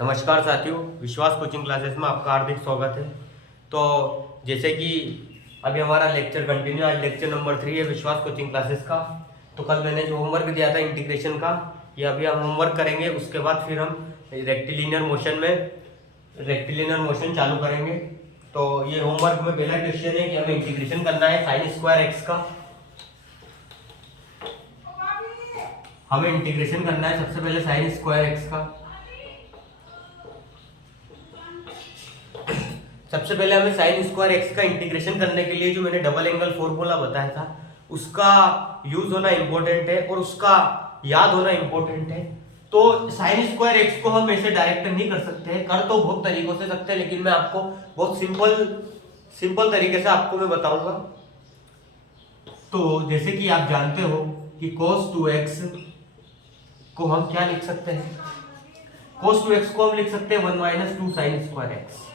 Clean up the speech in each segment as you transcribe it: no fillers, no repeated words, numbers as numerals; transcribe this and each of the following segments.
नमस्कार साथियों, विश्वास कोचिंग क्लासेस में आपका हार्दिक स्वागत है। तो जैसे कि अभी हमारा लेक्चर कंटिन्यू, आज लेक्चर नंबर 3 है विश्वास कोचिंग क्लासेस का। तो कल मैंने जो होमवर्क दिया था इंटीग्रेशन का, ये अभी हम होमवर्क करेंगे। उसके बाद फिर हम रेक्टिलिनियर मोशन चालू करेंगे। तो ये होमवर्क में पहला क्वेश्चन है कि हमें इंटीग्रेशन करना है साइन स्क्वायर एक्स का। हमें इंटीग्रेशन करना है सबसे पहले साइन स्क्वायर एक्स का। सबसे पहले हमें साइन स्क्वायर एक्स का इंटीग्रेशन करने के लिए जो मैंने डबल एंगल फॉर्मूला बताया था उसका यूज होना इंपॉर्टेंट है और उसका याद होना इंपॉर्टेंट है। तो साइन स्क्वायर एक्स को हम ऐसे डायरेक्ट नहीं कर सकते हैं, कर तो बहुत तरीकों से सकते हैं, लेकिन मैं आपको बहुत सिंपल तरीके से आपको मैं बताऊंगा। तो जैसे कि आप जानते हो कि cos 2x को हम क्या लिख सकते हैं, cos 2x को हम लिख सकते हैं 1 - 2 साइन स्क्वायर एक्स।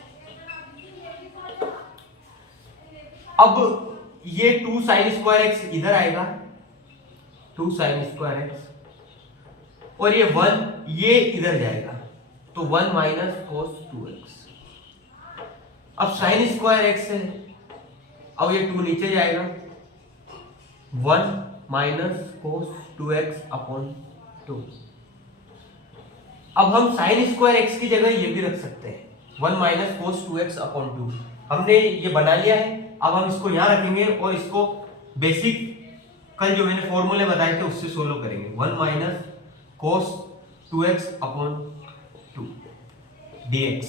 अब ये 2 साइन स्क्वायर एक्स इधर आएगा, 2 साइन स्क्वायर एक्स, और ये 1 ये इधर जाएगा, तो 1 - cos 2x। अब साइन स्क्वायर एक्स है, अब ये 2 नीचे जाएगा, 1 - cos 2x अपॉन 2। अब हम साइन स्क्वायर एक्स की जगह ये भी रख सकते हैं, 1 - cos 2x अपॉन 2। हमने ये बना लिया है, अब हम इसको यहां रखेंगे और इसको बेसिक कल जो मैंने फॉर्मूले बताए थे उससे सोल्व करेंगे। 1 - cos 2x अपॉन 2 dx।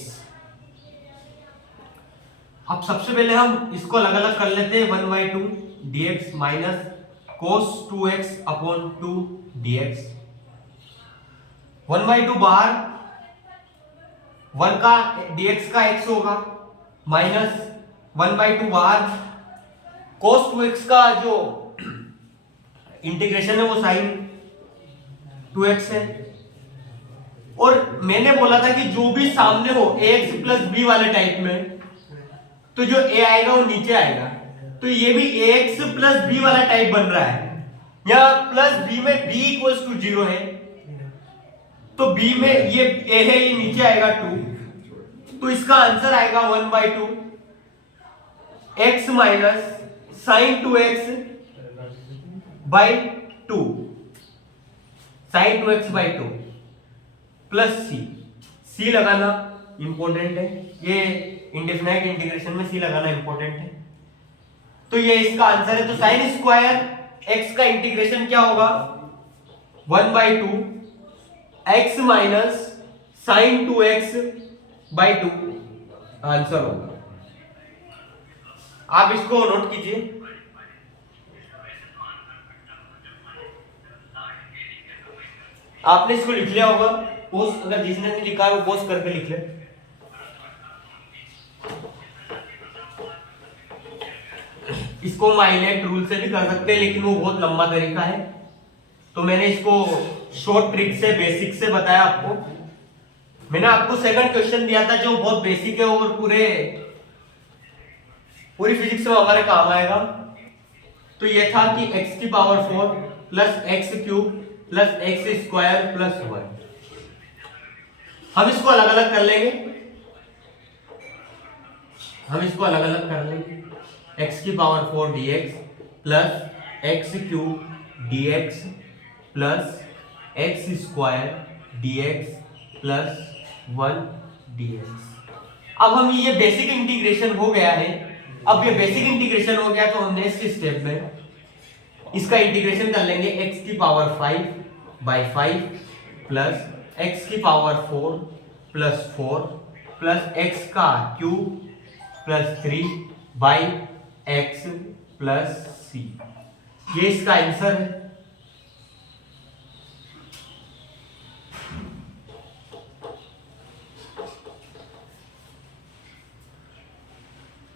अब सबसे पहले हम इसको अलग अलग कर लेते हैं, 1/2 dx minus cos 2x upon 2 dx। 1/2 बाहर, 1 का dx का x होगा, माइनस 1/2 बाहर, cos 2x का जो इंटीग्रेशन है वो साइन 2x है। और मैंने बोला था कि जो भी सामने हो ax + b वाले टाइप में, तो जो a आएगा वो नीचे आएगा, तो ये भी ax + b वाला टाइप बन रहा है। यहाँ प्लस b में b = 0 है, तो b में ये a है, ये नीचे आएगा 2, तो इसका आंसर आएगा 1/2 x minus sine 2x by 2, sine 2x/2 plus C लगाना इंपॉर्टेंट है, ये इंडेफिनाइट इंटीग्रेशन में सी लगाना इंपॉर्टेंट है। तो ये इसका आंसर है। तो साइन स्क्वायर x का इंटीग्रेशन क्या होगा, 1/2 x minus sign 2x/2 answer होगा। आप इसको नोट कीजिए। आपने इसको लिख लिया होगा, पोस्ट अगर जिसने नहीं लिखा है वो पोस्ट करके लिख ले। इसको माइलेट रूल से भी कर सकते हैं, लेकिन वो बहुत लंबा तरीका है, तो मैंने इसको शॉर्ट ट्रिक से बेसिक से बताया आपको। मैंने आपको सेकंड क्वेश्चन दिया था जो बहुत बेसिक है और पूरी फिजिक्स में हमारे काम आएगा। तो ये था कि x⁴ plus x³ plus x² plus 1। हम इसको अलग अलग कर लेंगे, x⁴ dx plus x³ dx plus x² dx plus 1 dx। अब हम ये बेसिक इंटीग्रेशन हो गया है। अब ये बेसिक इंटीग्रेशन हो गया तो हम नेक्स्ट स्टेप में इसका इंटीग्रेशन कर लेंगे, x⁵/5 plus x⁴ plus 4 plus x³ plus 3 by x plus c। ये इसका आंसर है।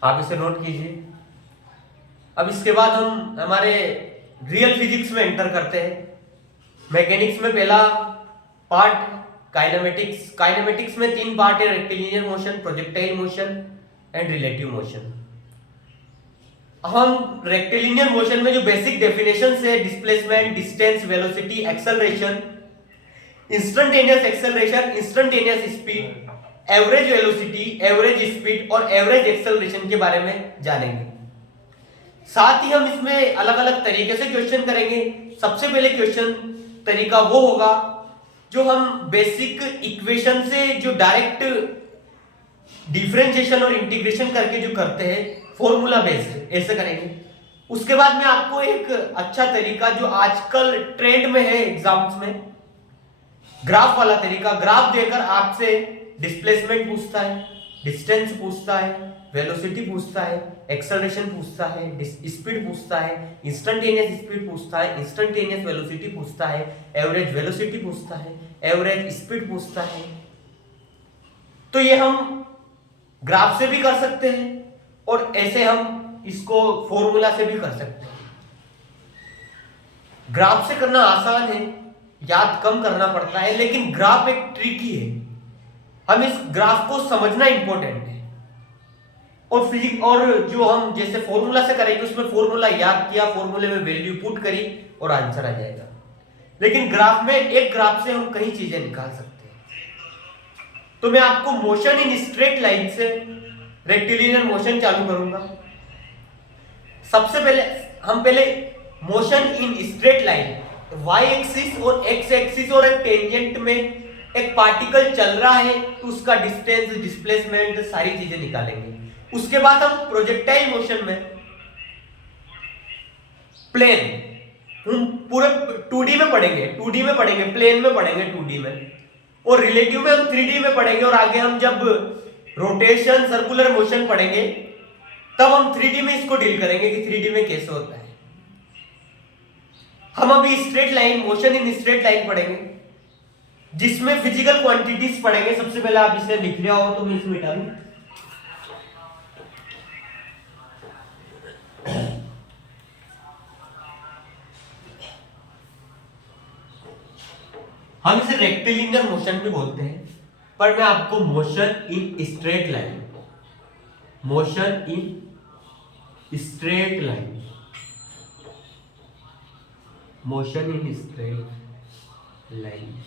आप इसे नोट कीजिए। अब इसके बाद हम हमारे रियल फिजिक्स में एंटर करते हैं। मैकेनिक्स में पहला पार्ट काइनेमेटिक्स। काइनेमेटिक्स में 3 पार्ट है, rectilinear motion, projectile motion and relative motion. हम रेक्टिलिनियर मोशन में जो बेसिक डेफिनेशन है, displacement, distance, velocity, acceleration, instantaneous acceleration, instantaneous speed, average velocity, average speed और एवरेज एक्सेलरेशन के बारे में जानेंगे। साथ ही हम इसमें अलग अलग तरीके से क्वेश्चन करेंगे। सबसे पहले क्वेश्चन तरीका वो होगा जो हम बेसिक इक्वेशन से जो डायरेक्ट डिफरेंशिएशन और इंटीग्रेशन करके जो करते हैं फॉर्मूला बेस्ड, ऐसे करेंगे। उसके बाद में आपको एक अच्छा तरीका जो आजकल ट्रेंड में है एग्जाम्स में, ग्राफ वाला तरीका, ग्राफ देकर आपसे डिस्प्लेसमेंट पूछता है, डिस्टेंस पूछता है, वेलोसिटी पूछता है, एक्सेलरेशन पूछता है, स्पीड पूछता है, इंस्टेंटेनियस स्पीड पूछता है, इंस्टेंटेनियस वेलोसिटी पूछता है, एवरेज वेलोसिटी पूछता है, एवरेज स्पीड पूछता है। तो ये हम ग्राफ से भी कर सकते हैं और ऐसे हम इसको फॉर्मूला से भी कर सकते हैं। ग्राफ से करना आसान है, याद कम करना पड़ता है, लेकिन ग्राफ एक ट्रिकी है। हम इस ग्राफ को समझना इंपॉर्टेंट है। और फिजिक्स और जो हम जैसे फॉर्मूला से करेंगे उसमें फॉर्मूला याद किया, फॉर्मूले में वैल्यू पुट करी और आंसर आ जाएगा। लेकिन ग्राफ में एक ग्राफ से हम कई चीजें निकाल सकते हैं। तो मैं आपको मोशन इन स्ट्रेट लाइन से रेक्टिलिनियर मोशन चालू करूंगा। सबसे पहले हम motion in straight line, y axis और x एक्सिस और एक टेंजेंट में एक पार्टिकल चल रहा है तो उसका डिस्टेंस, डिस्प्लेसमेंट, सारी चीजें निकालेंगे। उसके बाद हम प्रोजेक्टाइल मोशन में प्लेन, हम पूरे 2D में पढ़ेंगे, 2D में पढ़ेंगे, प्लेन में पढ़ेंगे 2D में, और रिलेटिव में हम 3D में पढ़ेंगे। और आगे हम जब रोटेशन, सर्कुलर मोशन पढ़ेंगे तब हम 3D में इसको डील करेंगे कि 3D में कैसे होता है। हम अभी straight line, motion in straight line पढ़ेंगे जिसमें फिजिकल क्वांटिटीज पढ़ेंगे। सबसे पहले आप इसे लिख लिया हो तो मैं इसमें मिटा दूं। हम इसे रेक्टिलिनियर मोशन भी बोलते हैं, पर मैं आपको motion in straight line, motion in straight line, motion in straight line,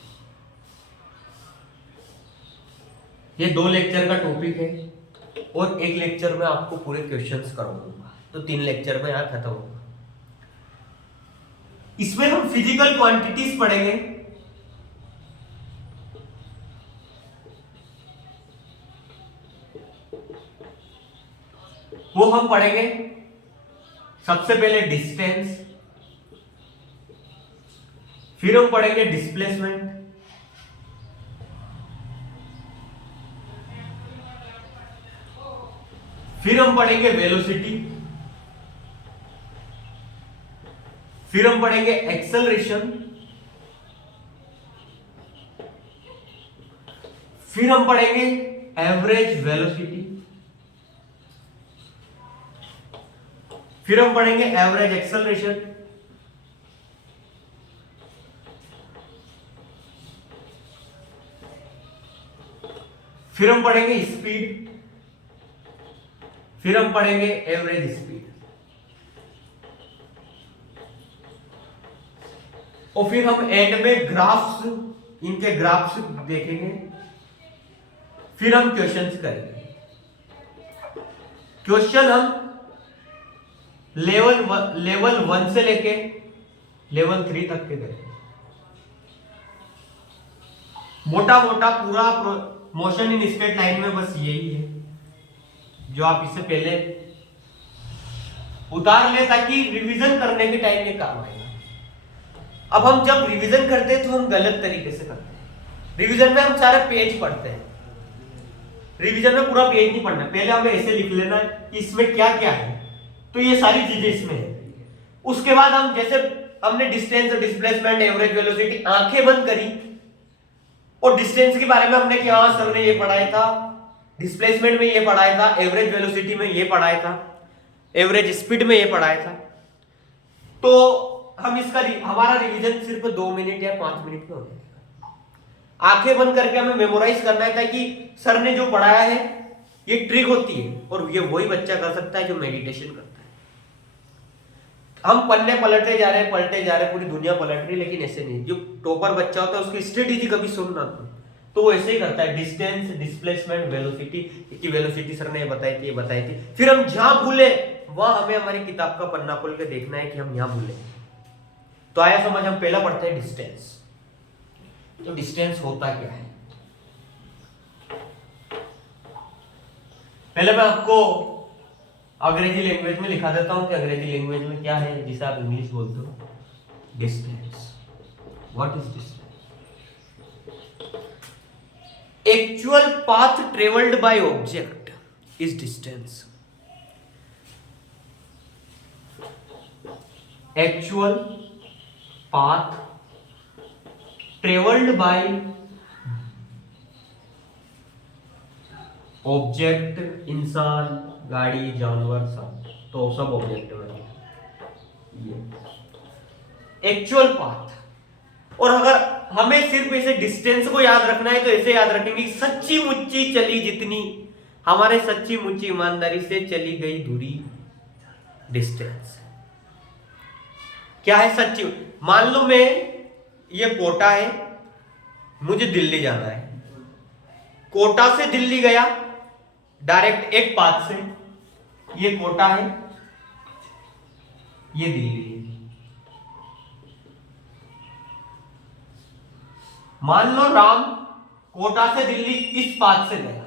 ये 2 लेक्चर का टॉपिक है और एक लेक्चर में आपको पूरे क्वेश्चंस कराऊंगा, तो 3 लेक्चर में यहां खत्म होगा। इसमें हम फिजिकल क्वांटिटीज पढ़ेंगे, वो हम पढ़ेंगे सबसे पहले डिस्टेंस, फिर हम पढ़ेंगे डिस्प्लेसमेंट, फिर हम पढ़ेंगे वेलोसिटी, फिर हम पढ़ेंगे एक्सेलरेशन, फिर हम पढ़ेंगे एवरेज वेलोसिटी, फिर हम पढ़ेंगे एवरेज एक्सेलरेशन, फिर हम पढ़ेंगे स्पीड, फिर हम पढ़ेंगे एवरेज स्पीड, और फिर हम एंड में ग्राफ्स, इनके ग्राफ्स देखेंगे, फिर हम क्वेश्चंस करेंगे। क्वेश्चन हम लेवल 1 से लेके लेवल 3 तक के करेंगे। मोटा मोटा पूरा मोशन इन स्ट्रेट लाइन में बस यही है जो आप इससे पहले उतार ले ताकि रिवीजन करने के टाइम में काम आएगा। अब हम जब रिवीजन करते हैं तो हम गलत तरीके से करते हैं। रिवीजन में हम सारे पेज पढ़ते हैं, रिवीजन में पूरा पेज नहीं पढ़ना, पहले हमें ऐसे लिख लेना कि इसमें क्या क्या है, तो ये सारी चीजें इसमें है। उसके बाद हम जैसे हमने डिस्टेंस, डिस्प्लेसमेंट, एवरेज वेलोसिटी आंखें बंद करी और डिस्टेंस के बारे में हमने कि हाँ सर ने ये पढ़ाया था, डिस्प्लेसमेंट में ये पढ़ाया था, एवरेज वेलोसिटी में ये पढ़ाया था, एवरेज स्पीड में ये पढ़ाया था, तो हम इसका हमारा रिवीजन सिर्फ 2 मिनट या 5 मिनट में हो जाएगा। आंखें बंद करके हमें मेमोराइज करना है ताकि सर ने जो पढ़ाया है ये ट्रिक होती है और ये वही बच्चा कर सकता है जो मेडिटेशन करता है। हम पढ़ने पलटते जा रहे हैं, पलटे जा रहे हैं, पूरी दुनिया पलट रही है, लेकिन ऐसे नहीं। जो टॉपर बच्चा होता है उसकी स्ट्रेटेजी कभी सुनना तो वो ऐसे ही करता है, डिस्टेंस, डिस्प्लेसमेंट, वेलोसिटी की वेलोसिटी सर ने ये बताई थी, फिर हम जहां भूले वहां हमें हमारी किताब का पन्ना खोल के देखना है कि हम यहां भूले। तो आया समझ, हम पहला पढ़ते हैं डिस्टेंस। तो डिस्टेंस होता क्या है, पहले मैं आपको अंग्रेजी लैंग्वेज में लिखा देता हूं कि अंग्रेजी लैंग्वेज में क्या है जिसे आप इंग्लिश बोलते हो, distance. What is distance? Actual path travelled by object is distance. Actual path travelled by object, इंसान, गाड़ी, जानवर, सब, तो सब ऑब्जेक्ट में एक्चुअल पाथ। और अगर हमें सिर्फ ऐसे डिस्टेंस को याद रखना है तो ऐसे याद रखेंगे, सच्ची मुच्ची चली जितनी, हमारे सच्ची मुच्ची ईमानदारी से चली गई दूरी डिस्टेंस। क्या है सच्ची? मान लो मैं, ये कोटा है, मुझे दिल्ली जाना है, कोटा से दिल्ली गया डायरेक्ट एक पाथ से, ये कोटा है, ये दिल्ली है। मान लो राम कोटा से दिल्ली इस पाथ से गया,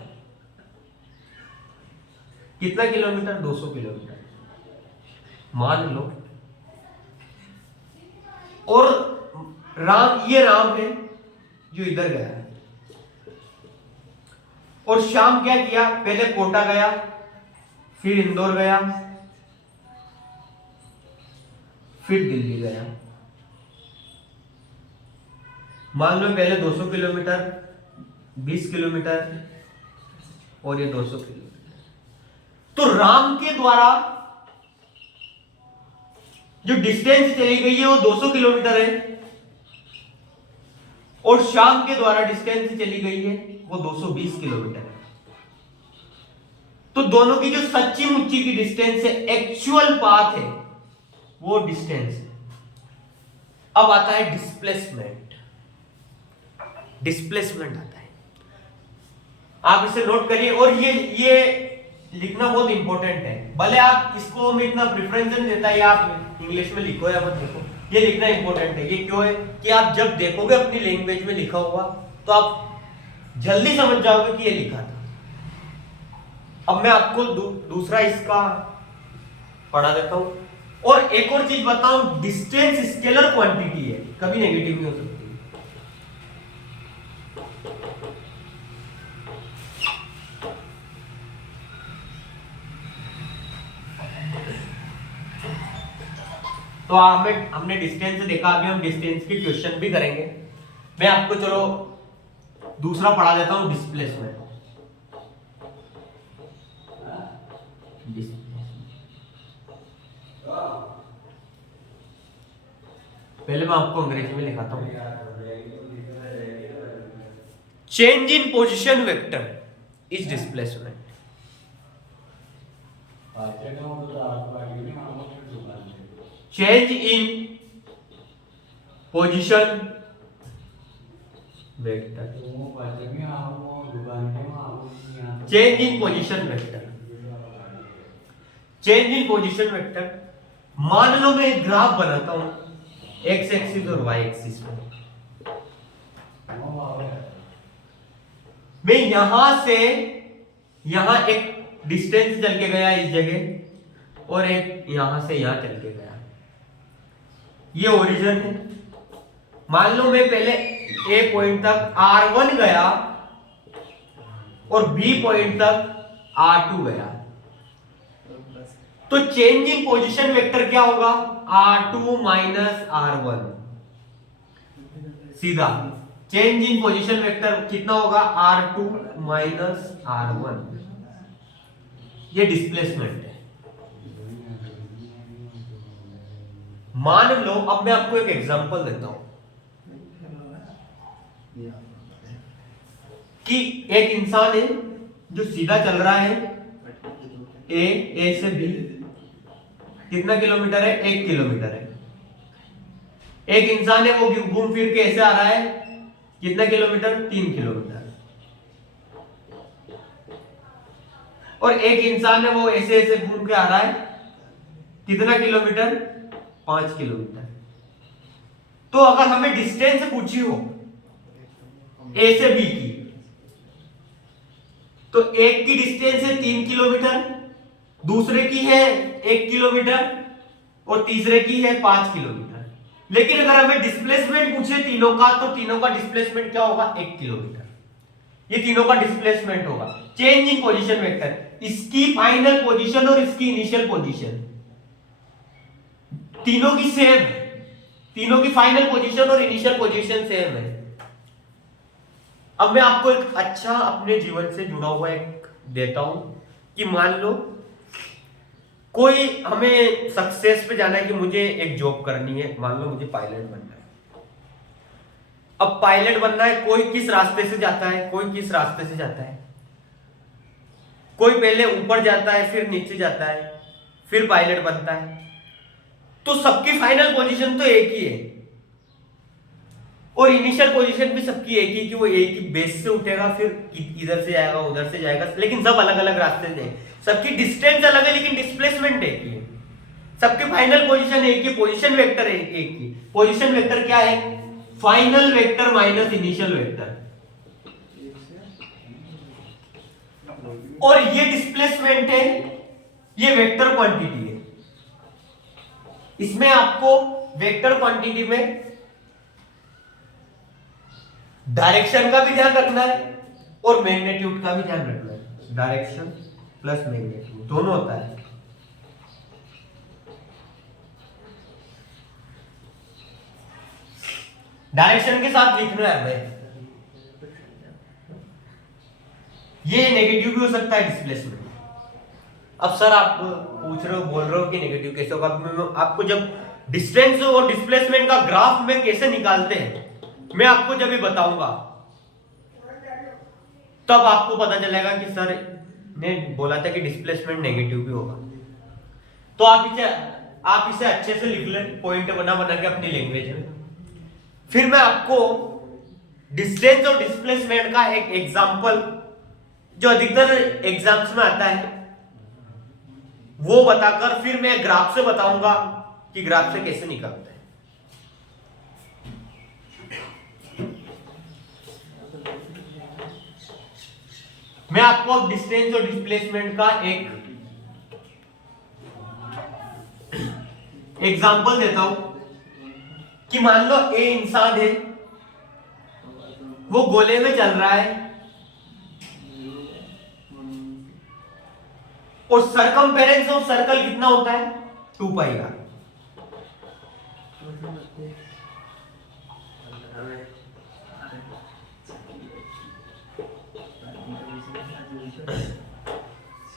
कितना किलोमीटर? 200 किलोमीटर मान लो। और राम, ये राम है जो इधर गया है, और शाम क्या किया? पहले कोटा गया, फिर इंदौर गया, फिर दिल्ली गया। मान लो पहले 200 किलोमीटर, 20 किलोमीटर और ये 200 किलोमीटर। तो राम के द्वारा जो डिस्टेंस चली गई है वो 200 किलोमीटर है, और शाम के द्वारा डिस्टेंस चली गई है वो 220 किलोमीटर है। तो दोनों की जो सच्ची मुच्ची की डिस्टेंस है, एक्चुअल पाथ है, वो डिस्टेंस है। अब आता है डिस्प्लेसमेंट। डिस्प्लेसमेंट आता है, आप इसे नोट करिए, और ये लिखना बहुत इंपॉर्टेंट है। भले आप इसको मैं इतना प्रेफरेंस नहीं देता, या आप इंग्लिश में लिखो या मत लिखो, ये लिखना इंपॉर्टेंट है। ये क्यों है कि आप जब देखोगे अपनी लैंग्वेज में लिखा हुआ तो आप जल्दी समझ जाओगे कि ये लिखा था। अब मैं आपको दूसरा इसका पढ़ा देता हूं, और एक और चीज बताऊं, डिस्टेंस स्केलर क्वांटिटी है, कभी नेगेटिव नहीं हो सकती। तो हमने डिस्टेंस देखा, अभी हम डिस्टेंस के क्वेश्चन भी करेंगे। मैं आपको चलो दूसरा पढ़ा देता हूं, डिस्प्लेसमेंट। पहले मैं आपको अंग्रेजी में लिखाता हूं। Change in position vector is displacement. Change in position vector, change in position vector, change in position vector. मान लो मैं एक ग्राफ बनाता हूं, एक्स एक्सिस और वाई एक्सिस में। मैं यहां से यहां एक डिस्टेंस चल के गया इस जगह, और एक यहां से यहां चल के गया, ये ओरिजिन है। मान लो मैं पहले ए पॉइंट तक R1 गया और बी पॉइंट तक R2 गया, तो चेंज इन पोजीशन वेक्टर क्या होगा? R2 minus R1। सीधा चेंज इन पोजीशन वेक्टर कितना होगा? R2 minus R1। ये डिस्प्लेसमेंट है। मान लो, अब मैं आपको एक एग्जांपल देता हूं कि एक इंसान है जो सीधा चल रहा है, ए से बी, कितना किलोमीटर है? 1 किलोमीटर है। एक इंसान है वो घूम फिर के ऐसे आ रहा है, कितना किलोमीटर? 3 किलोमीटर। और एक इंसान है वो ऐसे ऐसे घूम के आ रहा है, कितना किलोमीटर? 5 किलोमीटर। तो अगर हमें डिस्टेंस पूछी हो ए से बी की, तो एक की डिस्टेंस है 3 किलोमीटर, दूसरे की है 1 किलोमीटर और तीसरे की है 5 किलोमीटर। लेकिन अगर हमें डिस्प्लेसमेंट पूछे तीनों का, तो तीनों का डिस्प्लेसमेंट क्या होगा? 1 किलोमीटर। ये तीनों का डिस्प्लेसमेंट होगा। चेंज इन पोजीशन वेक्टर, इसकी फाइनल पोजीशन और इसकी इनिशियल पोजीशन तीनों की सेम है, तीनों की फाइनल पोजीशन और इनिशियल पोजीशन सेम है। अब मैं आपको एक अच्छा अपने जीवन से जुड़ा हुआ एक देता हूं कि मान लो कोई हमें सक्सेस पे जाना है कि मुझे एक जॉब करनी है, मान लो मुझे पायलट बनना है। अब पायलट बनना है, कोई किस रास्ते से जाता है, कोई किस रास्ते से जाता है, कोई पहले ऊपर जाता है फिर नीचे जाता है फिर पायलट बनता है। तो सबकी फाइनल पोजीशन तो एक ही है और इनिशियल पोजीशन भी सबकी एक ही, कि वो एक ही बेस से उठेगा फिर इधर से जाएगा उधर से जाएगा, लेकिन सब अलग अलग रास्ते से। सबकी डिस्टेंस अलग है लेकिन डिस्प्लेसमेंट एक ही है। सबकी फाइनल पोजीशन एक ही, पोजीशन वेक्टर एक ही। पोजीशन वेक्टर क्या है? Final vector minus initial vector. और ये डिस्प्लेसमेंट है, ये वेक्टर क्वांटिटी है। इसमें आपको वेक्टर क्वांटिटी में डायरेक्शन का भी ध्यान रखना है और मैग्नीट्यूड का भी ध्यान रखना है। डायरेक्शन प्लस मैग्नीट्यूड दोनों होता है। डायरेक्शन के साथ लिखना है भाई, ये नेगेटिव भी हो सकता है डिस्प्लेसमेंट। अब सर आप पूछ रहे हो, बोल रहे हो कि नेगेटिव कैसे होगा? आपको जब डिस्टेंस और डिस्प्लेसमेंट का ग्राफ में कैसे निकालते हैं मैं आपको जब भी बताऊंगा, तब आपको पता चलेगा कि सर ने बोला था कि डिस्प्लेसमेंट नेगेटिव भी होगा। तो आप इसे अच्छे से लिख ले, पॉइंट बना बना के अपनी लैंग्वेज में। फिर मैं आपको डिस्टेंस और डिस्प्लेसमेंट का एक एग्जांपल जो अधिकतर एग्जाम्स में आता है वो बताकर फिर मैं ग्राफ से बताऊंगा कि ग्राफ से कैसे निकलता है। मैं आपको डिस्टेंस और डिस्प्लेसमेंट का एक एग्जांपल देता हूं कि मान लो ए इंसान है, वो गोले में चल रहा है और सरकमफेरेंस ऑफ सर्कल कितना होता है? 2 पाई आर।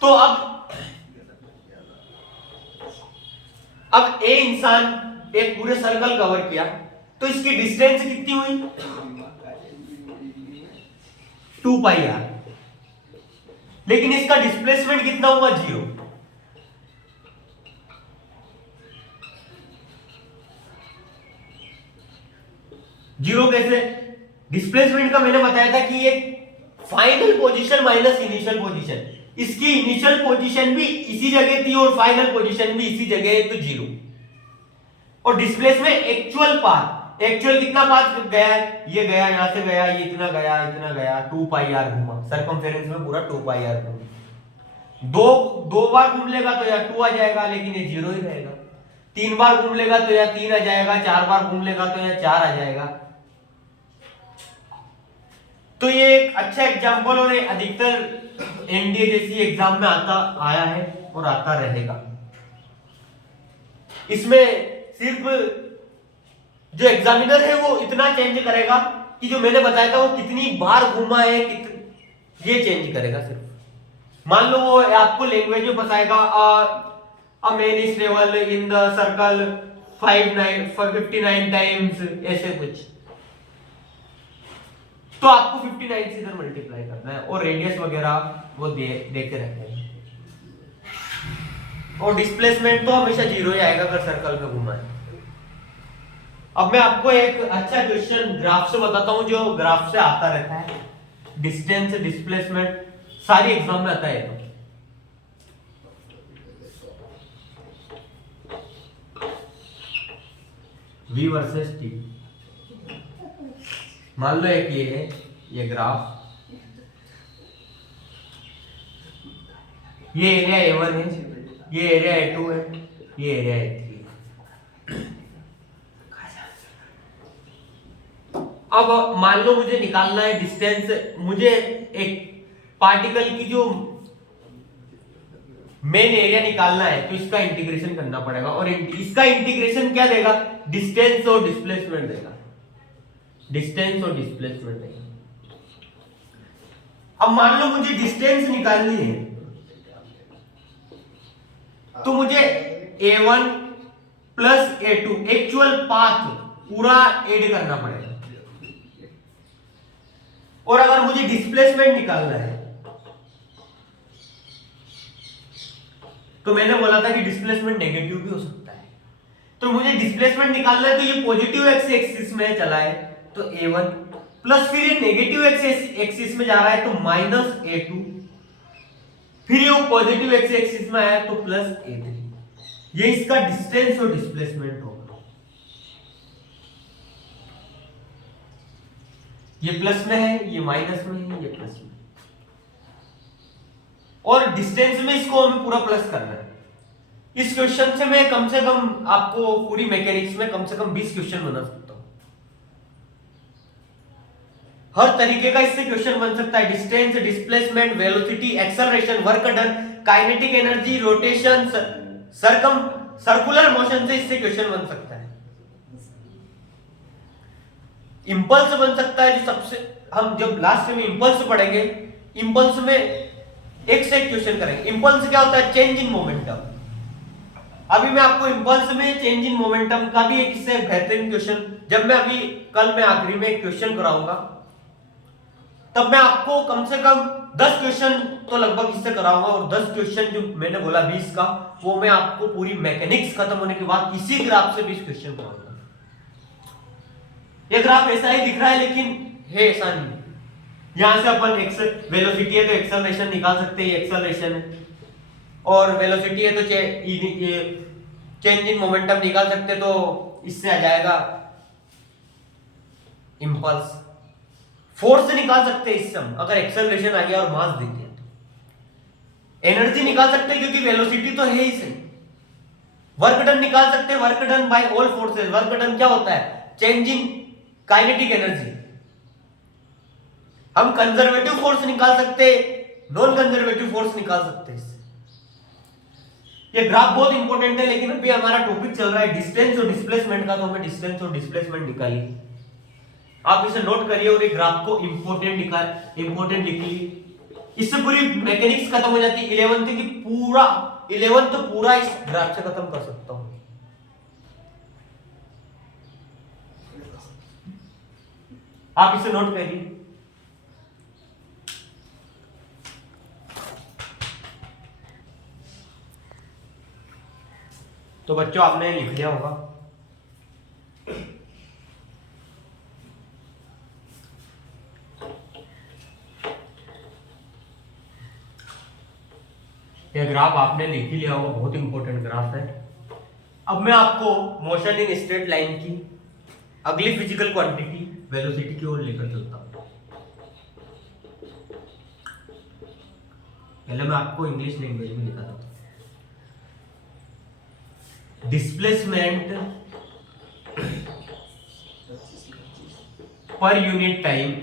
तो अब ए इंसान एक पूरे सर्कल कवर किया, तो इसकी डिस्टेंस कितनी हुई? 2 पाई आर। लेकिन इसका डिस्प्लेसमेंट कितना हुआ? 0। जीरो कैसे? डिस्प्लेसमेंट का मैंने बताया था कि ये final position minus initial position, इसकी इनिशियल पोजीशन भी इसी जगह थी और फाइनल पोजीशन भी इसी जगह है, तो 0। और डिस्प्लेसमेंट एक्चुअल पाथ, एक्चुअल कितना पाथ गया है? ये गया, यहां से गया, ये इतना गया 2 पाई आर घूमा, सरकमफेरेंस में पूरा 2 पाई आर घूमा। दो बार घूम लेगा तो यार 2 आ जाएगा, लेकिन ये 0 ही रहेगा। 3 बार घूम लेगा तो यार 3 आ जाएगा, 4 बार घूम लेगा तो यार 4 आ जाएगा। तो ये एक अच्छा एग्जांपल और अधिकतर एनडीए जैसी एग्जाम में आया है और आता रहेगा। इसमें सिर्फ जो एग्जामिनर है वो इतना चेंज करेगा कि जो मैंने बताया था वो कितनी बार घूमा है, ये चेंज करेगा सिर्फ। मान लो वो आपको लैंग्वेज में बताएगा a man is travel in the circle 59 times, ऐसे कुछ, तो आपको 59 से इधर मल्टीप्लाई करना है और रेडियस वगैरह वो देते रहते हैं। और डिस्प्लेसमेंट तो हमेशा 0 ही आएगा अगर सर्कल में घुमा है। अब मैं आपको एक अच्छा क्वेश्चन ग्राफ से बताता हूं, जो ग्राफ से आता रहता है। डिस्टेंस, डिस्प्लेसमेंट सारी एग्जाम में आता है। V versus T। मान लो एक ये है, ये ग्राफ, ये एरिया A1 है, ये एरिया A2 है, ये एरिया A3 है। अब मान लो मुझे निकालना है डिस्टेंस, मुझे एक पार्टिकल की जो मेन एरिया निकालना है, तो इसका इंटीग्रेशन करना पड़ेगा। और इसका इंटीग्रेशन क्या देगा? डिस्टेंस और डिस्प्लेसमेंट देगा। डिस्टेंस और डिस्प्लेसमेंट देगा। अब मान लो मुझे डिस्टेंस निकालनी है, तो मुझे A1 plus A2 actual path पूरा ऐड करना पड़ेगा। और अगर मुझे डिस्प्लेसमेंट निकालना है, तो मैंने बोला था कि डिस्प्लेसमेंट नेगेटिव भी हो सकता है। तो मुझे डिस्प्लेसमेंट निकालना है, तो ये पॉजिटिव एक्स एक्सिस में चला है तो A1 प्लस, फिर ये नेगेटिव एक्स एक्सिस में जा रहा है तो माइनस A2, फिर ये पॉजिटिव एक्स एक्सिस में आया तो प्लस A3। ये इसका डिस्टेंस और डिस्प्लेसमेंट होगा। ये प्लस में है, ये माइनस में है, ये प्लस में। और डिस्टेंस में इसको हमें पूरा प्लस करना है। इस क्वेश्चन से मैं कम से कम आपको पूरी मैकेनिक्स में कम से कम 20 क्वेश्चन बना सकता हूं। हर तरीके का इससे क्वेश्चन बन सकता है। Distance, displacement, velocity, acceleration, work done, kinetic energy, rotation, circular motion से इससे क्वेश्चन बन सकता है। इंपल्स बन सकता है, जो सबसे हम जब लास्ट में इंपल्स पढ़ेंगे, इंपल्स में एक से एक क्वेश्चन करेंगे। इंपल्स क्या होता है? Change in momentum. अभी मैं आपको इंपल्स में चेंज इन मोमेंटम का भी एक इससे बेहतरीन क्वेश्चन, जब मैं अभी कल मैं आखिरी में एक क्वेश्चन कराऊंगा, तब मैं आपको कम से कम 10 क्वेश्चन तो लगभग इससे कराऊंगा। और 10 क्वेश्चन जो मैंने बोला 20 का, वो मैं आपको पूरी मैकेनिक्स खत्म होने के बाद इसी ग्राफ से 20 क्वेश्चन कराऊंगा। ये ग्राफ ऐसा ही दिख रहा है, लेकिन है ऐसा नहीं। यहां से अपन वेलोसिटी है तो एक्सेलरेशन निकाल सकते हैं, एक्सेलरेशन है। और वेलोसिटी है तो चेंज इन मोमेंटम निकाल सकते, तो इससे आ जाएगा इंपल्स। फोर्स निकाल सकते हैं इससे हम, अगर एक्सेलरेशन आ गया और मास दे दिया तो। एनर्जी निकाल सकते हैं क्योंकि वेलोसिटी तो है ही सही। वर्क डन निकाल सकते हैं, work done by all forces. Work done क्या होता है? Change in kinetic energy. हम कंजर्वेटिव फोर्स निकाल सकते, नॉन कंजर्वेटिव फोर्स निकाल सकते हैं। ये ग्राफ बहुत इंपॉर्टेंट है, लेकिन अभी हमारा टॉपिक चल रहा है डिस्टेंस और डिस्प्लेसमेंट का, तो हमें डिस्टेंस और डिस्प्लेसमेंट निकालिए। आप इसे नोट करिए और एक ग्राफ को इंपॉर्टेंट लिख लीजिए। इससे पूरी मैकेनिक्स खत्म हो जाती है। 11th की पूरा 11th तो पूरा इस ग्राफ से खत्म कर सकता हूं। आप इसे नोट करिए। तो बच्चों आपने लिख लिया होगा। ये ग्राफ आपने लिख ही लिया होगा, बहुत इंपॉर्टेंट ग्राफ है। अब मैं आपको मोशन इन स्ट्रेट लाइन की अगली फिजिकल क्वांटिटी वेलोसिटी की ओर लेकर चलता हूं। पहले मैं आपको इंग्लिश लैंग्वेज में लिखा था। Displacement per unit time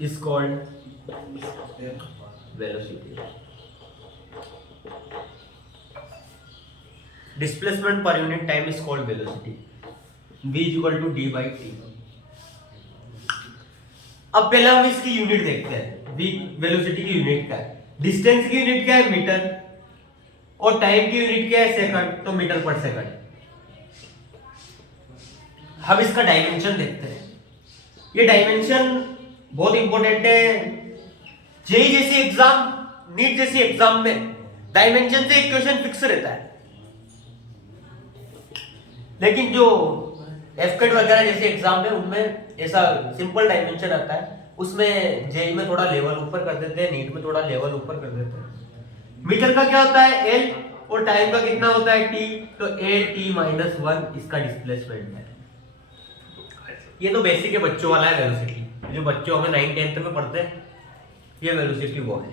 is called velocity. Displacement per unit time is called velocity. v is equal to d by t. अब पहले हम इसकी यूनिट देखते हैं। v वेलोसिटी की यूनिट क्या है? डिस्टेंस की यूनिट क्या है? मीटर। और टाइम की यूनिट क्या है? सेकंड। तो मीटर पर सेकंड। हम इसका डायमेंशन देखते हैं। ये डायमेंशन बहुत इंपॉर्टेंट है। जेई जैसी एग्जाम, नीट जैसी एग्जाम में डायमेंशन से एक क्वेश्चन फिक्स रहता है। लेकिन जो एफकेट वगैरह जैसे एग्जाम है उनमें ऐसा सिंपल डायमेंशन आता है, उसमें जेई में थोड़ा लेवल ऊपर कर देते हैं, नीट में थोड़ा लेवल ऊपर कर देते हैं। मीटर का क्या होता है एल, और टाइम का कितना होता है टी, तो ए टी माइनस 1 इसका डिस्प्लेसमेंट है। ये तो बेसिक है, बच्चों वाला है वेलोसिटी, जो बच्चों हमें 9th 10th में पढ़ते हैं ये वेलोसिटी वो है।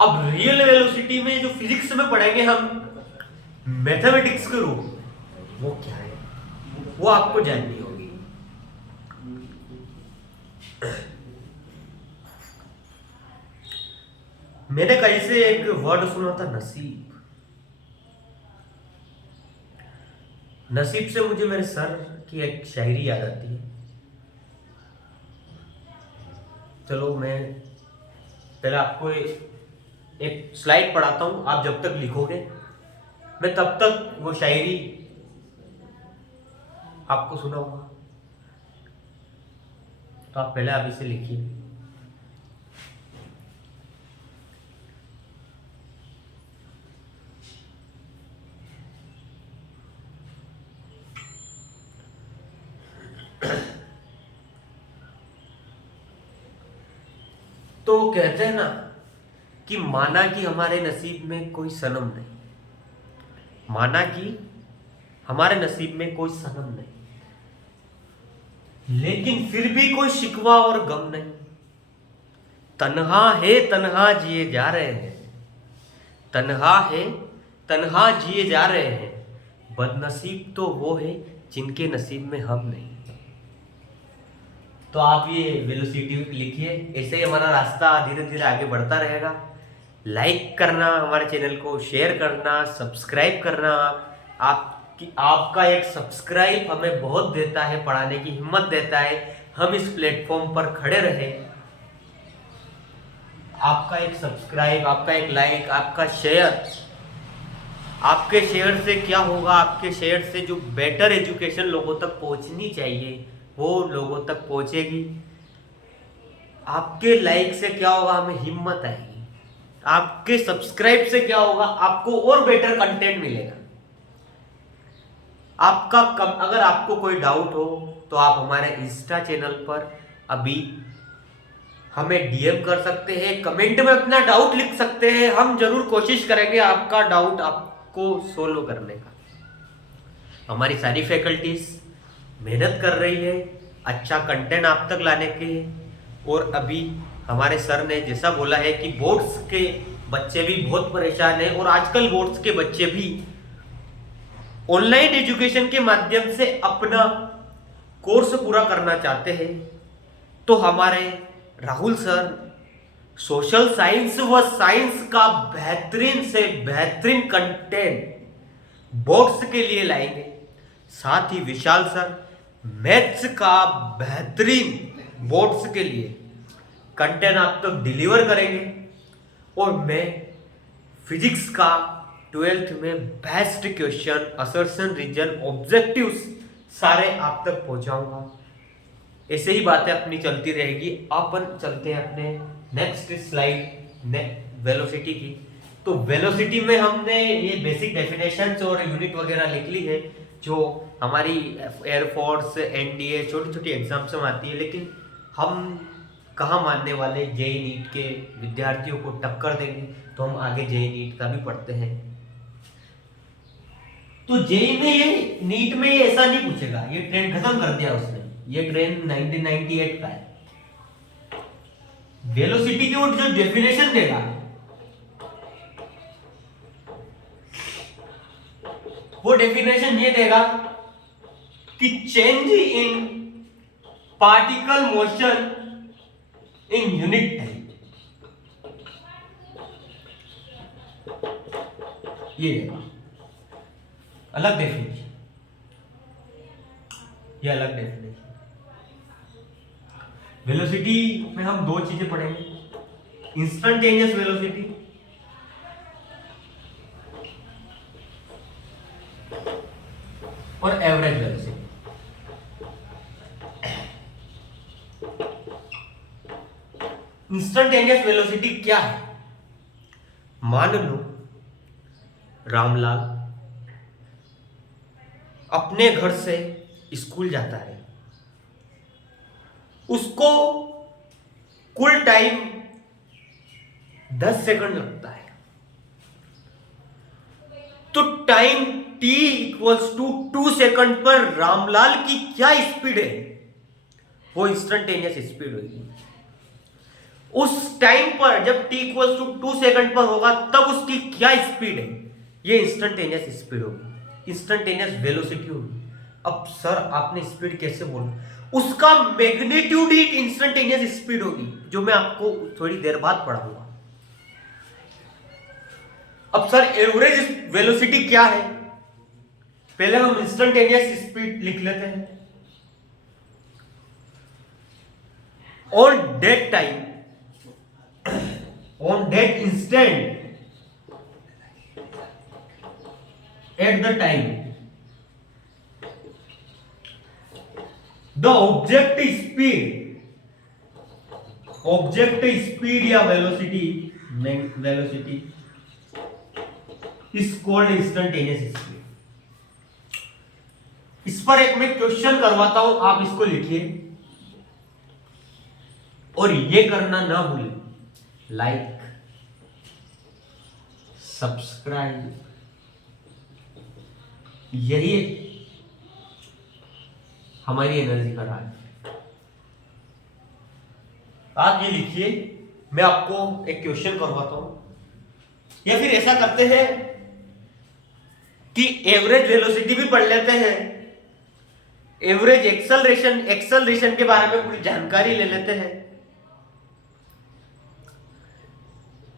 अब रियल वेलोसिटी में जो फिजिक्स में पढ़ेंगे हम मैथमेटिक्स के रूप, वो क्या है वो आपको जाननी होगी। मैंने कहीं से एक वर्ड सुना था नसीब। नसीब से मुझे मेरे सर की एक शायरी याद आती है। चलो मैं पहले आपको एक स्लाइड पढ़ाता हूं, आप जब तक लिखोगे मैं तब तक वो शायरी आपको सुनाऊंगा। तो आप पहले आप इसे लिखिए। तो कहते हैं ना कि माना कि हमारे नसीब में कोई सनम नहीं, माना कि हमारे नसीब में कोई सनम नहीं, लेकिन फिर भी कोई शिकवा और गम नहीं। तन्हा है तन्हा जिए जा रहे हैं, तन्हा है तन्हा जिए जा रहे हैं, बदनसीब तो वो है जिनके नसीब में हम नहीं। तो आप ये वेलोसिटी लिखिए, ऐसे ही हमारा रास्ता धीरे धीरे आगे बढ़ता रहेगा। लाइक करना हमारे चैनल को, शेयर करना, सब्सक्राइब करना। आपका एक सब्सक्राइब हमें बहुत देता है, पढ़ाने की हिम्मत देता है, हम इस प्लेटफॉर्म पर खड़े रहे। आपका एक सब्सक्राइब, आपका एक लाइक, आपका शेयर, आपके शेयर से क्या होगा, आपके शेयर से जो बेटर एजुकेशन लोगों तक पहुंचनी चाहिए वो लोगों तक पहुंचेगी। आपके लाइक से क्या होगा, हमें हिम्मत आएगी। आपके सब्सक्राइब से क्या होगा, आपको और बेटर कंटेंट मिलेगा। अगर आपको कोई डाउट हो तो आप हमारे इंस्टा चैनल पर अभी हमें डीएम कर सकते हैं, कमेंट में अपना डाउट लिख सकते हैं। हम जरूर कोशिश करेंगे आपका डाउट आपको सोल्व करने का। हमारी सारी फैकल्टीज मेहनत कर रही है अच्छा कंटेंट आप तक लाने के लिए। और अभी हमारे सर ने जैसा बोला है कि बोर्ड्स के बच्चे भी बहुत परेशान हैं, और आजकल बोर्ड्स के बच्चे भी ऑनलाइन एजुकेशन के माध्यम से अपना कोर्स पूरा करना चाहते हैं। तो हमारे राहुल सर सोशल साइंस व साइंस का बेहतरीन से बेहतरीन कंटेंट बोर्ड्स के लिए लाएंगे। साथ ही विशाल सर मैथ्स का बेहतरीन बोर्ड्स के लिए कंटेंट आप तक डिलीवर करेंगे। और मैं फिजिक्स का 12th में best question, assertion, reason, objectives सारे आप तक पहुंचाऊंगा। ऐसे ही बातें अपनी चलती रहेगी। अपन चलते हैं अपने नेक्स्ट स्लाइड वेलोसिटी की। तो वेलोसिटी में हमने ये बेसिक डेफिनेशंस और यूनिट वगैरह लिख ली है जो हमारी एयरफोर्स, एनडीए छोटी छोटी एग्जाम्स में आती है। लेकिन हम कहाँ मानने वाले, जेई नीट के विद्यार्थियों को टक्कर देंगे, तो हम आगे जेई नीट का भी पढ़ते हैं। तो जेई में ये नीट में ये ऐसा नहीं पूछेगा, ये ट्रेंड खत्म कर दिया उसने। ये ट्रेंड 1998 का है। वेलोसिटी की वो जो डेफिनेशन देगा वो डेफिनेशन ये देगा कि change in particle motion in unit time. ये देगा अलग डेफिनेशन, ये अलग डेफिनेशन। वेलोसिटी में हम दो चीजें पढ़ेंगे, इंस्टेंटेनियस वेलोसिटी और एवरेज वेलोसिटी। इंस्टेंटेनियस वेलोसिटी क्या है? मान लो रामलाल अपने घर से स्कूल जाता है, उसको कुल टाइम 10 सेकंड लगता है। तो time t equals to 2 second पर रामलाल की क्या स्पीड है? वो इंस्टेंटेनियस स्पीड होगी। उस टाइम पर जब t इक्वल्स टू 2 सेकंड पर होगा तब उसकी क्या स्पीड है? ये इंस्टेंटेनियस स्पीड होगी, इंस्टेंटेनियस वेलोसिटी होगी। अब सर आपने स्पीड कैसे बोला? उसका मैग्नीट्यूड ही इंस्टेंटेनियस स्पीड होगी, जो मैं आपको थोड़ी देर बाद पढ़ाऊंगा। अब सर एवरेज वेलोसिटी क्या है? पहले हम इंस्टेंटेनियस स्पीड लिख लेते हैं। On that time, on that instant, at the time, the object speed या velocity is called instantaneous speed. इस पर एक मैं क्वेश्चन करवाता हूं, आप इसको लिखिए और ये करना ना भूलें, लाइक, सब्सक्राइब, यही हमारी एनर्जी का राज। आप ये लिखिए, मैं आपको एक क्वेश्चन करवाता हूं, या फिर ऐसा करते हैं कि एवरेज वेलोसिटी भी पढ़ लेते हैं, एवरेज एक्सेलरेशन के बारे में पूरी जानकारी ले लेते हैं,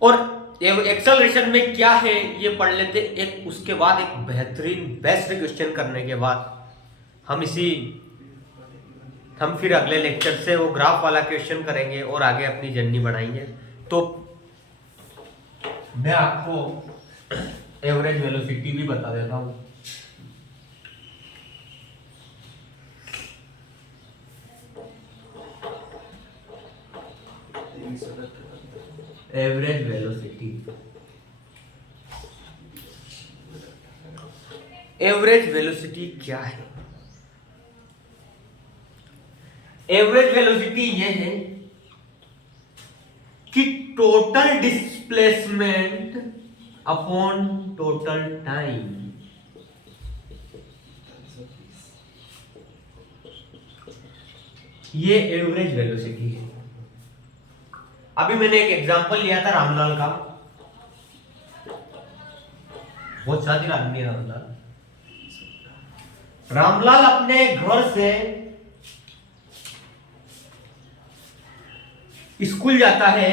और एक्सेलरेशन में क्या है ये पढ़ लेते एक। उसके बाद एक बेहतरीन बेस्ट क्वेश्चन करने के बाद हम फिर अगले लेक्चर से वो ग्राफ वाला क्वेश्चन करेंगे और आगे अपनी जर्नी बढ़ाएंगे। तो मैं आपको एवरेज वेलोसिटी भी बता देता हूं। एवरेज वेलोसिटी क्या है? एवरेज वेलोसिटी ये है कि total displacement upon total time. ये एवरेज वेलोसिटी है। अभी मैंने एक एग्जांपल लिया था रामलाल का, बहुत शातिर आदमी है रामलाल अपने घर से स्कूल जाता है,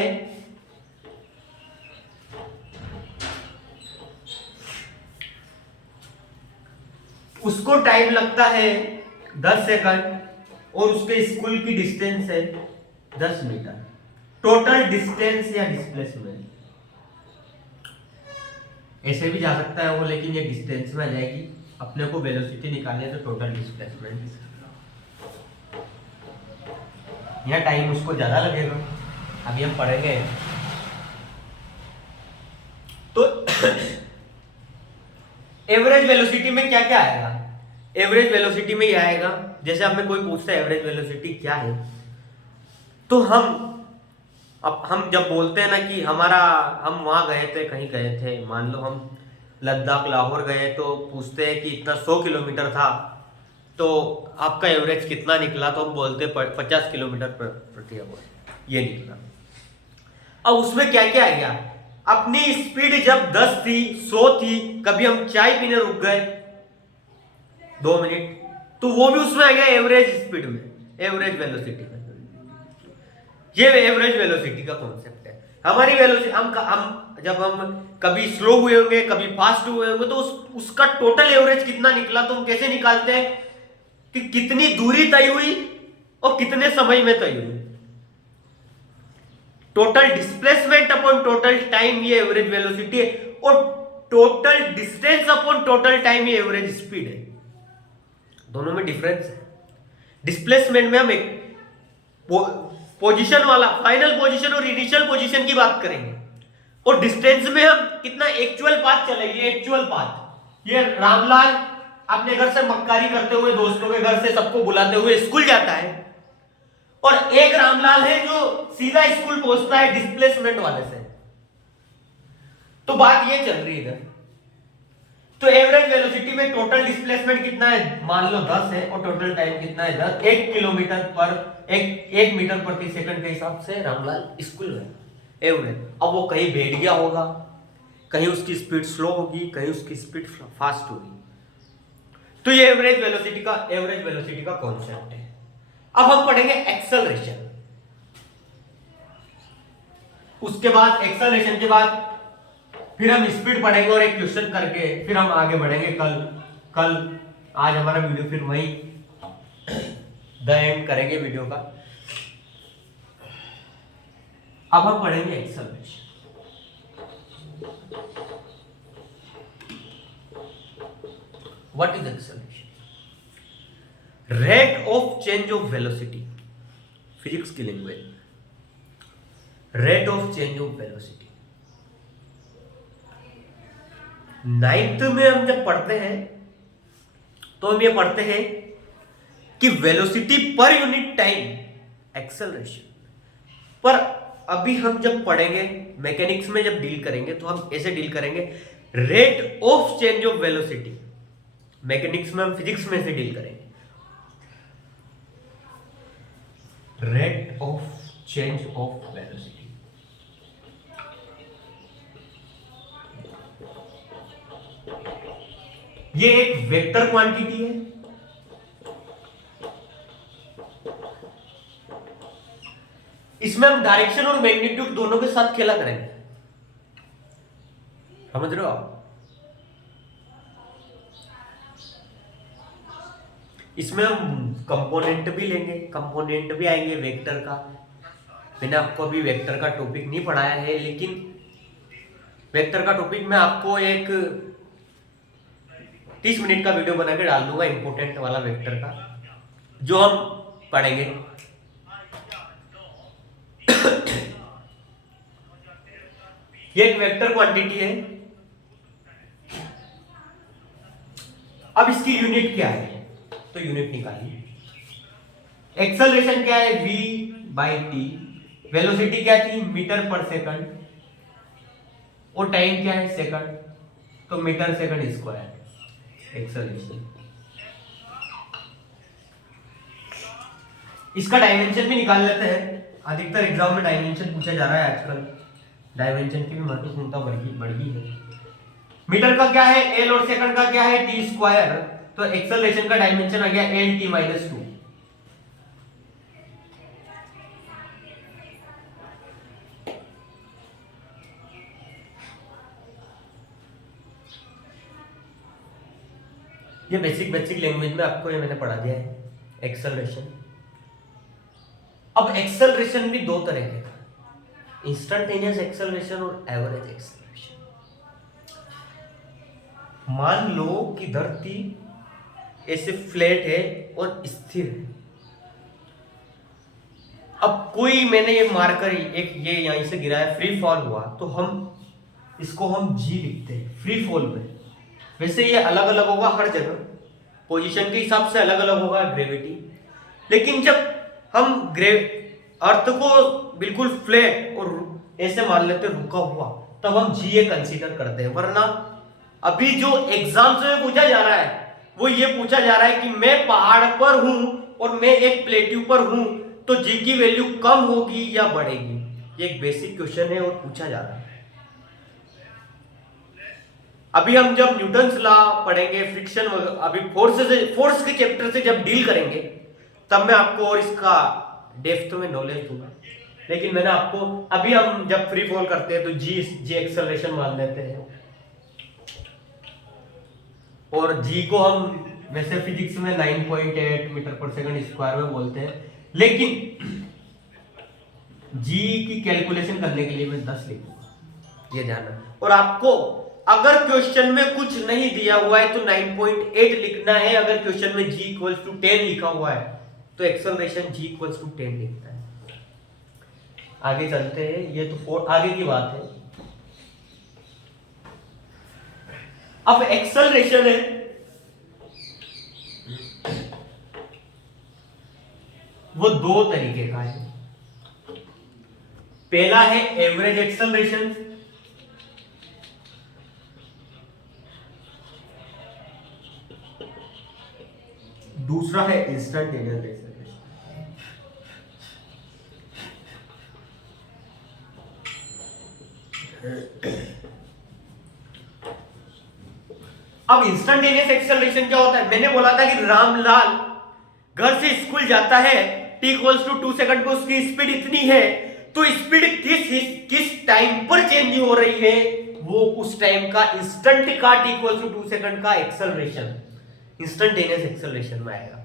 उसको टाइम लगता है 10 सेकंड और उसके स्कूल की डिस्टेंस है 10 मीटर। टोटल डिस्टेंस या डिस्प्लेसमेंट, ऐसे भी जा सकता है वो, लेकिन ये डिस्टेंस में आ जाएगी। अपने को वेलोसिटी निकालनी है तो टोटल डिस्प्लेसमेंट, यह टाइम उसको ज्यादा लगेगा, अभी हम पढ़ेंगे। तो एवरेज वेलोसिटी में क्या क्या आएगा? एवरेज वेलोसिटी में यह आएगा, जैसे हमें कोई पूछता है एवरेज वेलोसिटी क्या है, तो हम जब बोलते हैं ना कि हम वहां गए थे, कहीं गए थे, मान लो हम लद्दाख लाहौर गए, तो पूछते हैं कि इतना 100 किलोमीटर था, तो आपका एवरेज कितना निकला? तो हम बोलते 50 किलोमीटर प्रति आवर ये निकला। अब उसमें क्या क्या आ गया? अपनी स्पीड जब 10 थी, 100 थी, कभी हम चाय पीने रुक गए 2 मिनट, तो वो भी उसमें आ गया एवरेज स्पीड में, एवरेज वेलोसिटी में। ये एवरेज वेलोसिटी का कॉन्सेप्ट है। हमारी वेलोसिटी हम जब हम कभी स्लो हुए होंगे, कभी फास्ट हुए होंगे, तो उसका टोटल एवरेज कितना निकला, तो हम कैसे निकालते हैं कि कितनी दूरी तय हुई और कितने समय में तय हुई। Total displacement upon total time ये एवरेज वेलोसिटी है, और total distance upon total time ये एवरेज स्पीड है। दोनों में डिफरेंस है। डिस्प्लेसमेंट में हम एक पोजीशन वाला फाइनल पोजीशन और इनिशियल पोजीशन की बात करेंगे, और डिस्टेंस में हम कितना एक्चुअल पाथ चलेंगे। एक्चुअल पाथ, ये रामलाल अपने घर से मक्कारी करते हुए, दोस्तों के घर से सबको बुलाते हुए स्कूल जाता है, और एक रामलाल है जो सीधा स्कूल पहुंचता है डिस्प्लेसमेंट वाले से। तो बात ये चल रही है इधर। तो एवरेज वेलोसिटी में टोटल डिस्प्लेसमेंट कितना है, मान लो 10 है, और टोटल टाइम कितना है 10, 1 किलोमीटर पर 1 मीटर प्रति सेकंड के हिसाब से रामलाल स्कूल में एवरेज। अब वो कहीं बैठ गया होगा, कहीं उसकी स्पीड स्लो होगी, कहीं उसकी स्पीड फास्ट होगी। तो ये एवरेज वेलोसिटी का कॉन्सेप्ट है। अब हम पढ़ेंगे एक्सेलरेशन। उसके बाद एक्सेलरेशन के बाद फिर हम स्पीड पढ़ेंगे और एक क्वेश्चन करके फिर हम आगे बढ़ेंगे कल आज हमारा वीडियो फिर वही द एंड करेंगे वीडियो का। अब हम पढ़ेंगे acceleration. What is acceleration? Rate of change of velocity, physics की language, rate of change of velocity. Ninth में हम जब पढ़ते हैं तो हम ये पढ़ते हैं कि वेलोसिटी पर यूनिट टाइम एक्सेलरेशन। पर अभी हम जब पढ़ेंगे मैकेनिक्स में जब डील करेंगे तो हम ऐसे डील करेंगे, rate of change of velocity. Mechanics में हम फिजिक्स में से डील करेंगे, rate of change of velocity. ये एक वेक्टर क्वांटिटी है, इसमें हम डायरेक्शन और मैग्नीट्यूड दोनों के साथ खेला करेंगे, समझ रहे हो आप? इसमें हम कंपोनेंट भी लेंगे, कंपोनेंट भी आएंगे वेक्टर का। मैंने आपको अभी वेक्टर का टॉपिक नहीं पढ़ाया है, लेकिन वेक्टर का टॉपिक मैं आपको एक 30 मिनट का वीडियो बना के डाल दूंगा, इंपोर्टेंट वाला वेक्टर का, जो हम पढ़ेंगे। ये एक वेक्टर क्वांटिटी है। अब इसकी यूनिट क्या है, तो यूनिट निकालिए। एक्सेलरेशन क्या है, v/t। वेलोसिटी क्या थी, मीटर पर सेकंड, और टाइम क्या है, सेकंड, तो मीटर सेकंड स्क्वायर एक्सेलरेशन। इसका डायमेंशन भी निकाल लेते हैं। अधिकतर एग्जाम में डायमेंशन पूछा जा रहा है आजकल, डायमेंशन की भी महत्वपूर्णता बढ़ गई है। मीटर का क्या है एल, और सेकंड का क्या है टी स्क्वायर, तो एक्सेलरेशन का डायमेंशन आ गया एल टी माइनस 2। ये बेसिक लैंग्वेज में आपको ये मैंने पढ़ा दिया है एक्सेलरेशन। अब एक्सेलरेशन भी दो तरह के, इंस्टेंटेनियस एक्सेलरेशन और एवरेज एक्सेलरेशन। मान लो कि धरती ऐसे फ्लैट है और स्थिर है। अब कोई मैंने ये मार्कर एक ये यहीं से गिरा है, फ्री फॉल हुआ, तो इसको हम जी लिखते हैं फ्री फॉल में। वैसे ये अलग अलग होगा हर जगह, पोजीशन के हिसाब से अलग अलग होगा ग्रेविटी, लेकिन जब हम अर्थ को बिल्कुल फ्लैट और ऐसे मान लेते रुका हुआ, तब हम जी कंसीडर करते हैं। वरना अभी जो एग्जाम्स में पूछा जा रहा है वो ये पूछा जा रहा है कि मैं पहाड़ पर हूं और मैं एक प्लेट्यू पर हूं, तो जी की वैल्यू कम होगी या बढ़ेगी। ये एक बेसिक क्वेश्चन है और पूछा जा रहा है। अभी हम जब न्यूटन्स लॉ पढ़ेंगे, फ्रिक्शन, अभी फोर्स के चैप्टर से जब डील करेंगे, तब मैं आपको और इसका डेप्थ में नॉलेज दूंगा। लेकिन मैंने आपको अभी हम जब फ्री फॉल करते हैं तो जी एक्सेलरेशन मान लेते हैं, और जी को हम वैसे फिजिक्स में 9.8 मीटर पर सेकंड स्क्वायर में बोलते हैं, लेकिन जी की कैलकुलेशन करने के लिए मैं 10 लिखूंगा, ये ध्यान। और आपको अगर क्वेश्चन में कुछ नहीं दिया हुआ है तो 9.8 लिखना है। अगर क्वेश्चन में g इक्वल्स टू 10 लिखा हुआ है तो एक्सेलरेशन g इक्वल्स टू 10 लिखना है। आगे चलते हैं, ये तो आगे की बात है। अब एक्सेलरेशन है, वो दो तरीके का है। पहला है एवरेज एक्सेलरेशन, दूसरा है इंस्टेंटेनियस एक्सेलरेशन। अब इंस्टेंटेनियस एक्सेलरेशन क्या होता है? मैंने बोला था कि रामलाल घर से स्कूल जाता है, t इक्वल्स टू 2 सेकंड पे उसकी स्पीड इतनी है, तो स्पीड किस टाइम पर चेंज हो रही है, वो उस टाइम का इंस्टेंट का t इक्वल्स टू 2 सेकंड का एक्सेलरेशन इंस्टेंटेनियस एक्सेलरेशन में आएगा।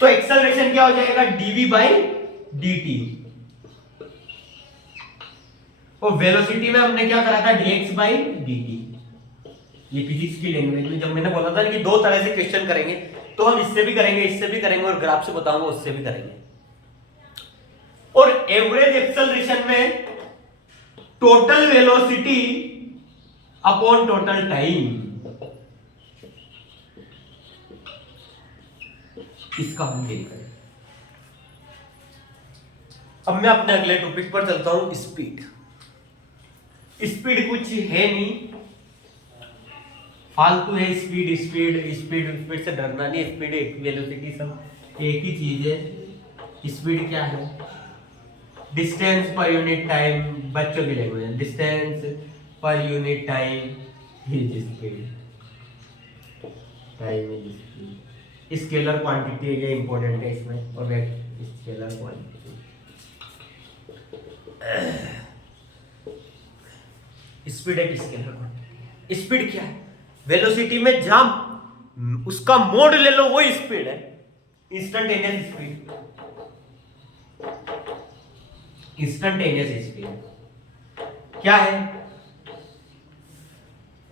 तो एक्सेलरेशन क्या हो जाएगा? dv by dt। और वेलोसिटी में हमने क्या करा था? dx by dt। ये फिजिक्स की लैंग्वेज में जब मैंने बोला था कि दो तरह से क्वेश्चन करेंगे, तो हम इससे भी करेंगे, इससे भी करेंगे, और ग्राफ से बताऊंगा उससे भी करेंगे। और एवरेज एक्सेलरेशन में total velocity upon total time, इसका हम डील करें। अब मैं अपने अगले टॉपिक पर चलता हूं, स्पीड। स्पीड कुछ है नहीं, फालतू है स्पीड। स्पीड से डरना नहीं, स्पीड एक वेलोसिटी सब एक ही चीज है। स्पीड क्या है? डिस्टेंस पर यूनिट टाइम, बच्चों की लैंग्वेज है, डिस्टेंस पर unit time is speed, time is speed. Scalar quantity है, ये इंपॉर्टेंट है इसमें, और स्केलर क्वांटिटी। स्पीड एक स्केलर क्वांटिटी। स्पीड क्या है? वेलोसिटी में जंप, उसका मोड ले लो, वो स्पीड है, इंस्टेंटेनियस स्पीड। इंस्टेंटेनियस स्पीड क्या है?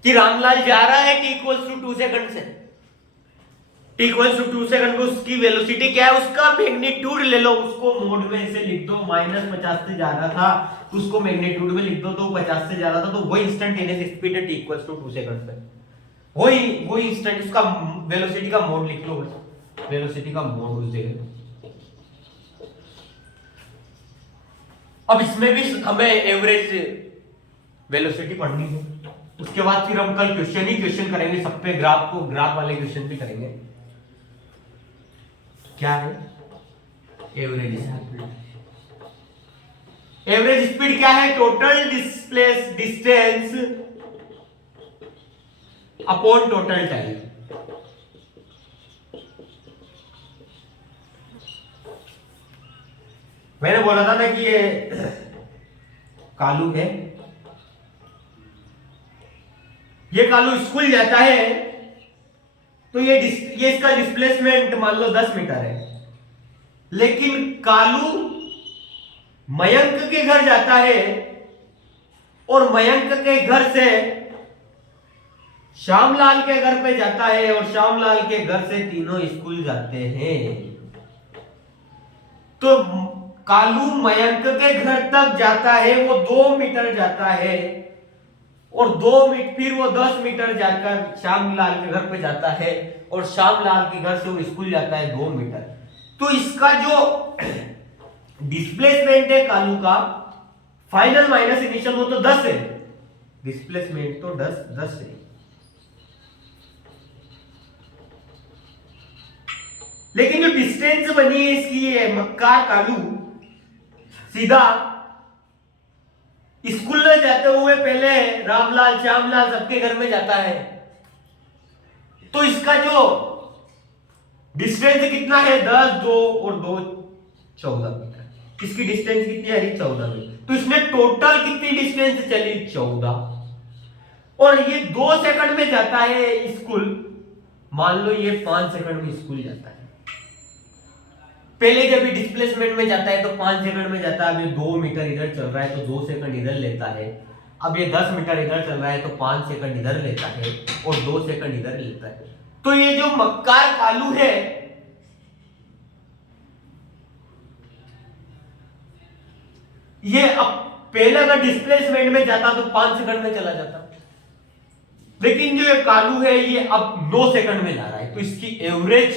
कि रामलाल जा रहा है t इक्वल्स टू 2 सेकंड से, t इक्वल्स टू 2 सेकंड को उसकी वेलोसिटी क्या है? उसका मैग्नीट्यूड ले लो, उसको मोड में ऐसे लिख दो, -50 से जा रहा था तो उसको मैग्नीट्यूड में लिख दो, तो 50 से जा रहा था, तो वही इंस्टेंटेनियस स्पीड है t इक्वल्स टू 2 सेकंड पे। वही इंस्टेंट, उसका वेलोसिटी का मोड लिख लो, वेलोसिटी का मोड उस जगह। अब इसमें भी हमें एवरेज वेलोसिटी पढ़नी है। उसके बाद फिर हम कल क्वेश्चन करेंगे सब पे, ग्राफ वाले क्वेश्चन भी करेंगे। क्या है एवरेज स्पीड? एवरेज स्पीड क्या है? Total distance upon total time. मैंने बोला था ना कि ये कालू है, ये कालू स्कूल जाता है, तो ये इसका डिस्प्लेसमेंट मान लो 10 मीटर है, लेकिन कालू मयंक के घर जाता है, और मयंक के घर से श्यामलाल के घर पे जाता है, और श्यामलाल के घर से तीनों स्कूल जाते हैं। तो कालू मयंक के घर तक जाता है, वो 2 मीटर जाता है, और 2 मीटर फिर वो 10 मीटर जाकर श्यामलाल के घर पे जाता है, और श्यामलाल के घर से वो स्कूल जाता है 2 मीटर। तो इसका जो डिस्प्लेसमेंट है कालू का, फाइनल माइनस इनिशियल, वो तो 10 है, डिस्प्लेसमेंट तो 10 है। लेकिन जो डिस्टेंस बनी है इसकी, है मक्कार कालू सीधा स्कूल में जाते हुए पहले रामलाल श्यामलाल सबके घर में जाता है, तो इसका जो डिस्टेंस कितना है? 10, 2 और 2 14 मीटर। इसकी डिस्टेंस कितनी आ रही? 14 मीटर। तो इसने टोटल कितनी डिस्टेंस चली? 14। और ये 2 सेकंड में जाता है स्कूल, मान लो ये 5 सेकंड में स्कूल जाता है। पहले जब ये डिस्प्लेसमेंट में जाता है तो 5 सेकंड में जाता है। अब ये 2 मीटर इधर चल रहा है तो 2 सेकंड इधर लेता है। अब ये 10 मीटर इधर चल रहा है तो 5 सेकंड इधर लेता है और 2 सेकंड इधर लेता है। तो ये जो मक्कार कालू है, ये अब पहले अगर डिस्प्लेसमेंट में जाता तो 5 सेकंड में चला जाता, लेकिन जो ये कालू है ये अब 9 सेकंड में जा रहा है। तो इसकी एवरेज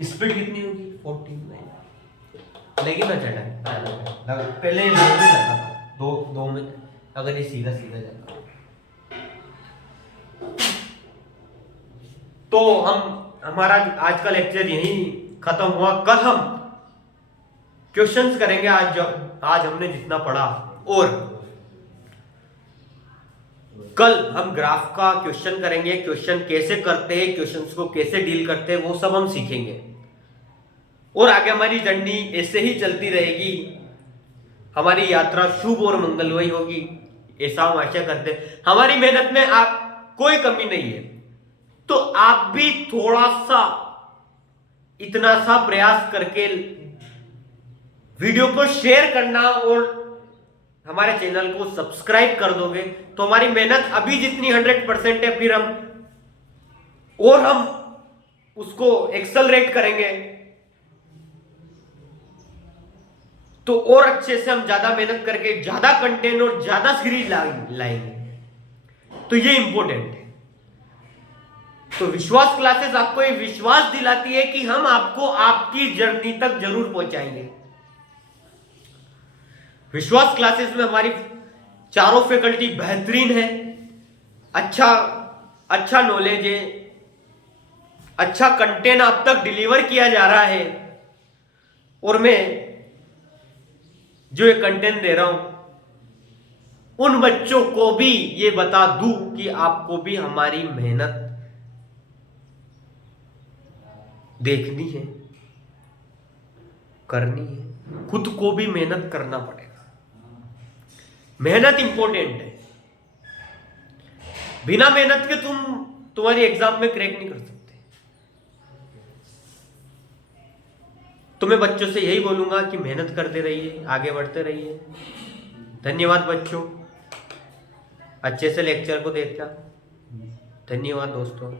स्पीड कितनी होगी 49, लेकिन ना चढ़ा पहले ये लग भी जाता था 2 में, अगर ये सीधा सीधा जाता। तो हमारा आज का लेक्चर यही खत्म हुआ। कल हम क्वेश्चंस करेंगे। आज हमने जितना पढ़ा, और कल हम ग्राफ का क्वेश्चन करेंगे। क्वेश्चन कैसे करते हैं, क्वेश्चंस को कैसे डील करते हैं, वो सब हम सीखेंगे। और आगे हमारी जर्नी ऐसे ही चलती रहेगी। हमारी यात्रा शुभ और मंगलमय होगी, ऐसा हम आशा करते हैं। हमारी मेहनत में आप कोई कमी नहीं है, तो आप भी थोड़ा सा इतना सा प्रयास करके वीडियो को शेयर करना और हमारे चैनल को सब्सक्राइब कर दोगे, तो हमारी मेहनत अभी जितनी 100% है, फिर हम उसको एक्सेलरेट करेंगे, तो और अच्छे से हम ज्यादा मेहनत करके ज्यादा कंटेंट और ज्यादा सीरीज लाएंगे। तो ये इंपॉर्टेंट है। तो विश्वास क्लासेस आपको ये विश्वास दिलाती है कि हम आपको आपकी जर्नी तक जरूर पहुंचाएंगे। विश्वास क्लासेस में हमारी चारों फैकल्टी बेहतरीन है। अच्छा नॉलेज है, अच्छा कंटेंट आप तक डिलीवर किया जा रहा है। और मैं जो ये कंटेंट दे रहा हूं, उन बच्चों को भी ये बता दूं कि आपको भी हमारी मेहनत देखनी है, करनी है, खुद को भी मेहनत करना पड़ेगा। मेहनत इंपॉर्टेंट है। बिना मेहनत के तुम्हारी एग्जाम में क्रैक नहीं कर सकते। तो मैं बच्चों से यही बोलूंगा कि मेहनत करते रहिए, आगे बढ़ते रहिए। धन्यवाद बच्चों, अच्छे से लेक्चर को देखना। धन्यवाद दोस्तों।